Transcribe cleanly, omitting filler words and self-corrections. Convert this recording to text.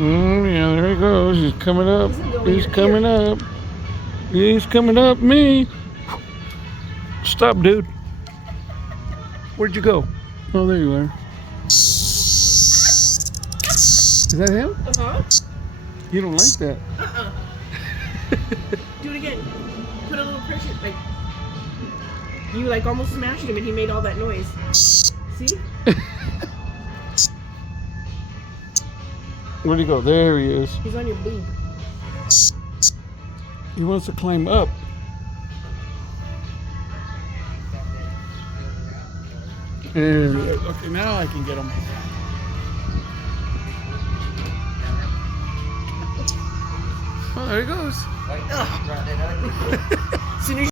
Yeah, there he goes. He's coming up. He's coming up. He's coming up me. Stop, dude. Where'd you go? Oh, there you are. Is that him? Uh-huh. You don't like that. Do it again. Put a little pressure, like, you like almost smashed him and he made all that noise. See? Where'd he go? There he is. He's on your boob. He wants to climb up. There he is. Okay, now I can get him. Oh, there he goes. As soon as